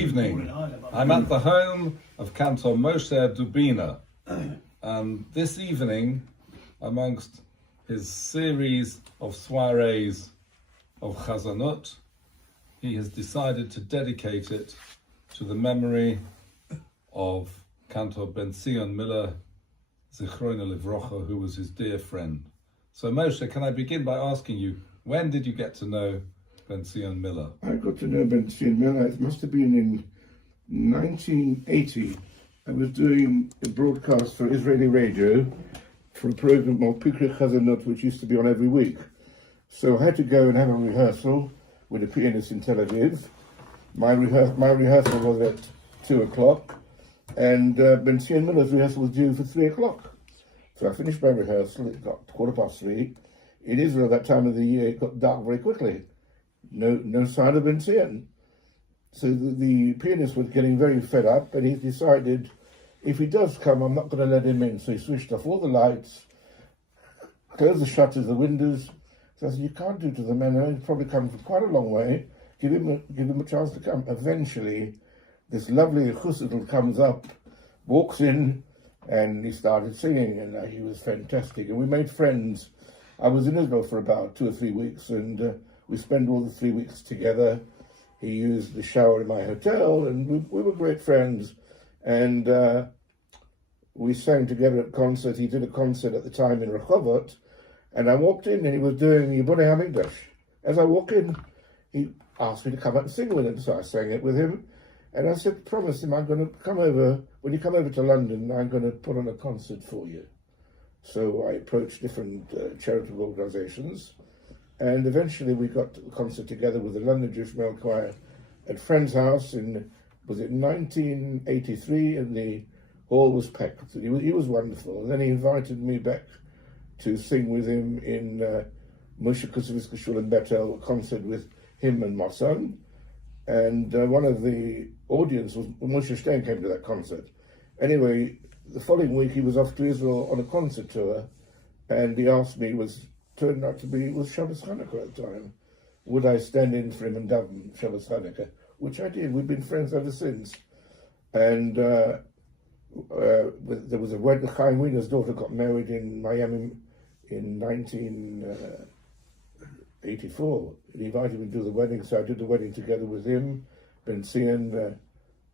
evening. I'm at the home of Cantor Moshe Dubiner, and this evening, amongst his series of soirees of Chazanut, he has decided to dedicate it to the memory of Cantor Benzion Miller, Zichrono Livrocha, who was his dear friend. So Moshe, can I begin by asking you, when did you get to know Benzion Miller? I got to know Benzion Miller, it must have been in 1980. I was doing a broadcast for Israeli radio for a program called Pikri Chazanot, which used to be on every week. So I had to go and have a rehearsal with a pianist in Tel Aviv. My rehearsal was at 2 o'clock, and Benzion Miller's rehearsal was due for 3 o'clock. So I finished my rehearsal, it got 3:15. In Israel, that time of the year, it got dark very quickly. No sign of Benzion. So the pianist was getting very fed up, and he decided, if he does come, I'm not going to let him in. So he switched off all the lights, closed the shutters, the windows. So I said, you can't do to the man, he's probably come from quite a long way. Give him a chance to come. Eventually, this lovely chussidl comes up, walks in, and he started singing, and he was fantastic. And we made friends. I was in Israel for about 2 or 3 weeks, and we spent all the 3 weeks together. He used the shower in my hotel, and we were great friends. And we sang together at concert. He did a concert at the time in Rehovot, and I walked in, and he was doing Yibonei HaMikdash. As I walked in, he asked me to come up and sing with him, so I sang it with him. And I said, promise him, I'm going to come over, when you come over to London, I'm going to put on a concert for you. So I approached different charitable organizations, and eventually we got the concert together with the London Jewish Male Choir at Friend's house in, was it 1983, and the hall was packed. He was wonderful. And then he invited me back to sing with him in Moshe Kusevitz Shul in Bethel, a concert with him and my son. And one of the audience was Moshe Stein came to that concert. Anyway, the following week he was off to Israel on a concert tour, and he asked me, turned out to be Shabbos Hanukkah at the time, would I stand in for him and daven Shabbos Hanukkah, which I did. We've been friends ever since. And there was a wedding. Chaim Wiener's daughter got married in Miami in 1984. He invited me to do the wedding, so I did the wedding together with him, Benzion,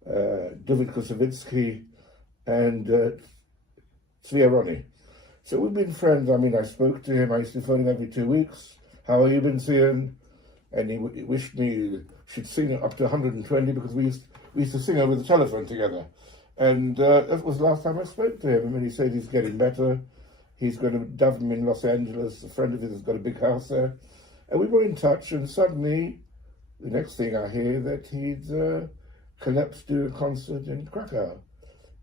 David Kusevitsky, and Tzvi Aroni. So we've been friends. I mean, I spoke to him. I used to phone him every 2 weeks. How are you, Benzion? And he wished me should sing up to 120, because we used to sing over the telephone together. And that was the last time I spoke to him. And he said he's getting better. He's going to daven in Los Angeles. A friend of his has got a big house there. And we were in touch, and suddenly, the next thing I hear, that he'd collapsed to do a concert in Krakow.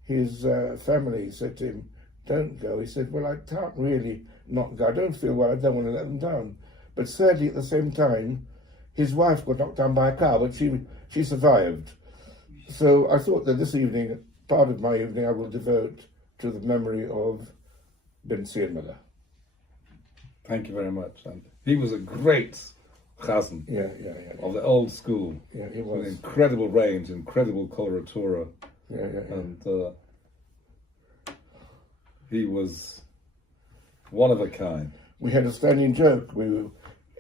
His family said to him, don't go. He said, well, I can't really not go. I don't feel well. I don't want to let them down. But sadly, at the same time, his wife got knocked down by a car, but she survived. So I thought that this evening, part of my evening, I will devote to the memory of Benzion Miller. Thank you very much. And he was a great chazan of the old school. Yeah, he was. With incredible range, incredible coloratura. And he was one of a kind. We had a standing joke. We were,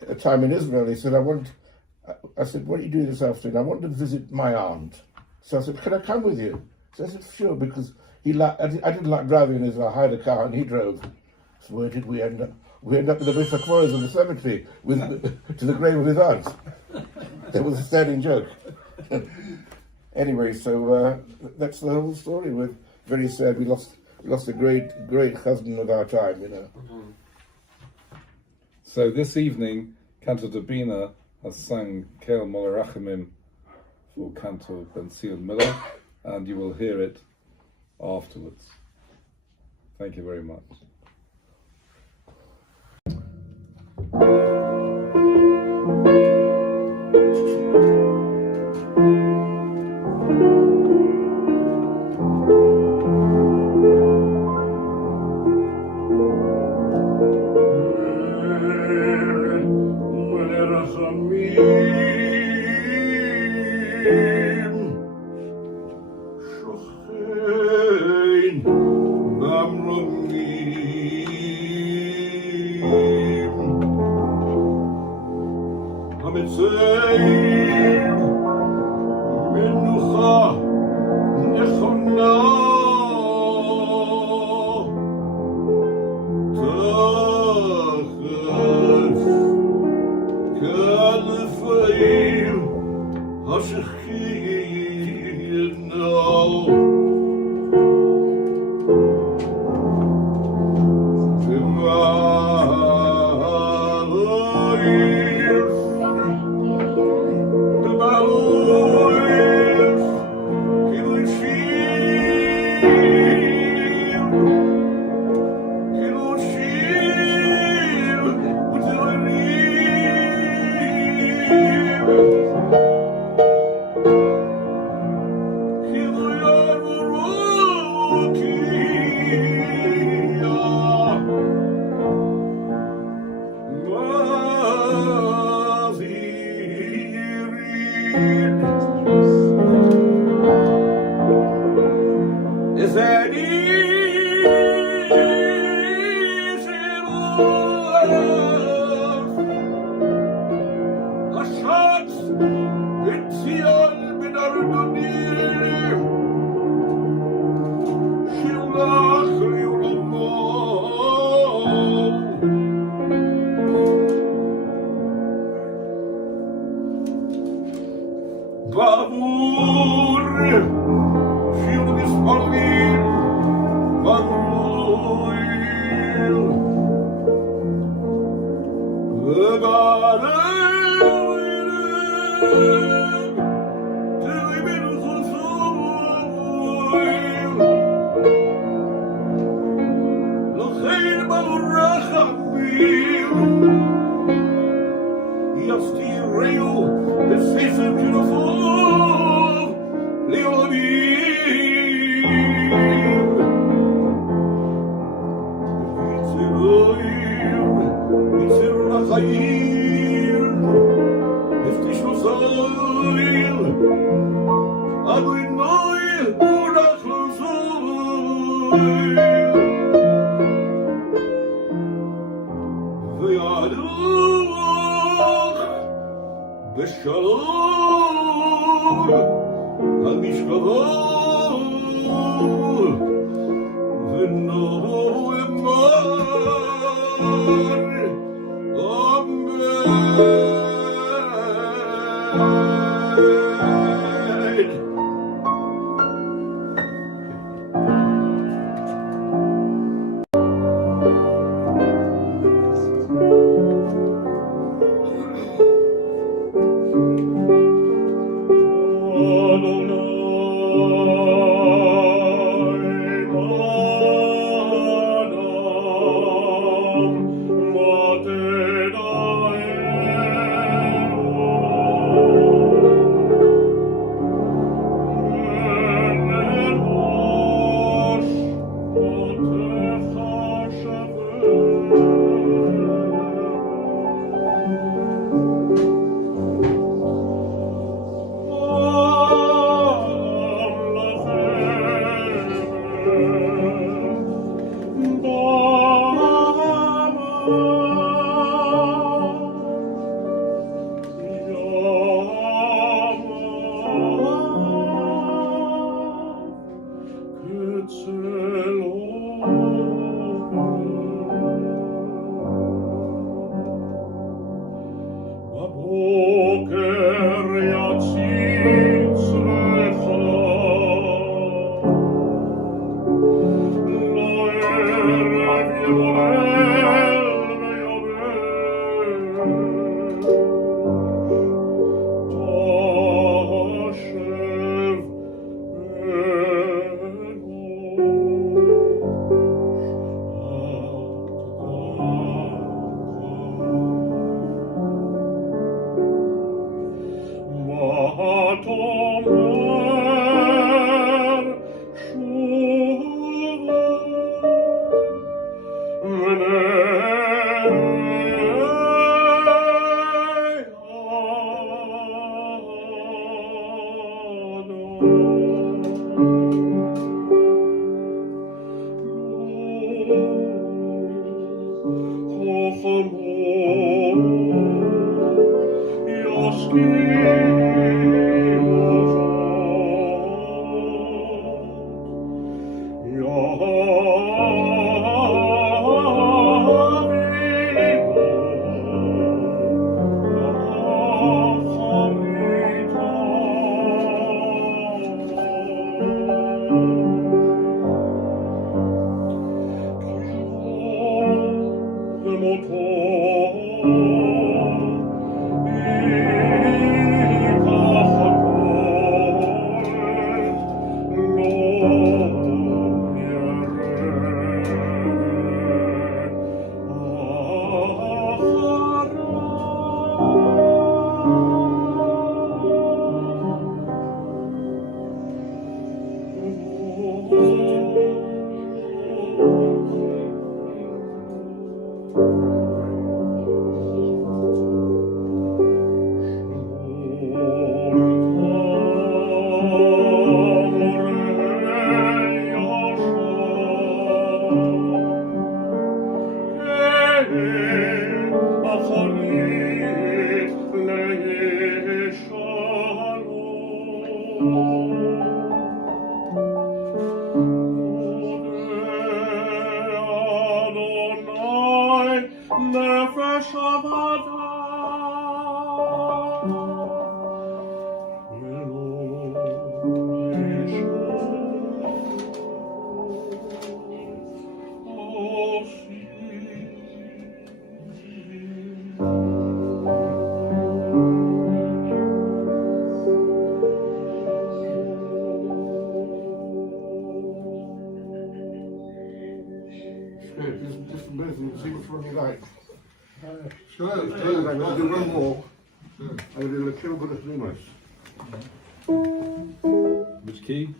at a time in Israel, he said, I said, what are you doing this afternoon? I want to visit my aunt. So I said, can I come with you? So I said, sure, because I didn't like driving in Israel. I hired a car and he drove. So where did we end up? We ended up in the Beit HaKvoros of the cemetery to the grave of his aunt. That was a standing joke. Anyway, so that's the whole story. We're very sad. We lost a great husband of our time, you know. So this evening, Cantor Dubiner has sung Keil Molerachimim for Cantor Benzion Miller, and you will hear it afterwards. Thank you very much. Good. Just amazing. See which one you like. Sure. I'm going to do one more. I'm going to do a kill, but it's nice. Which key?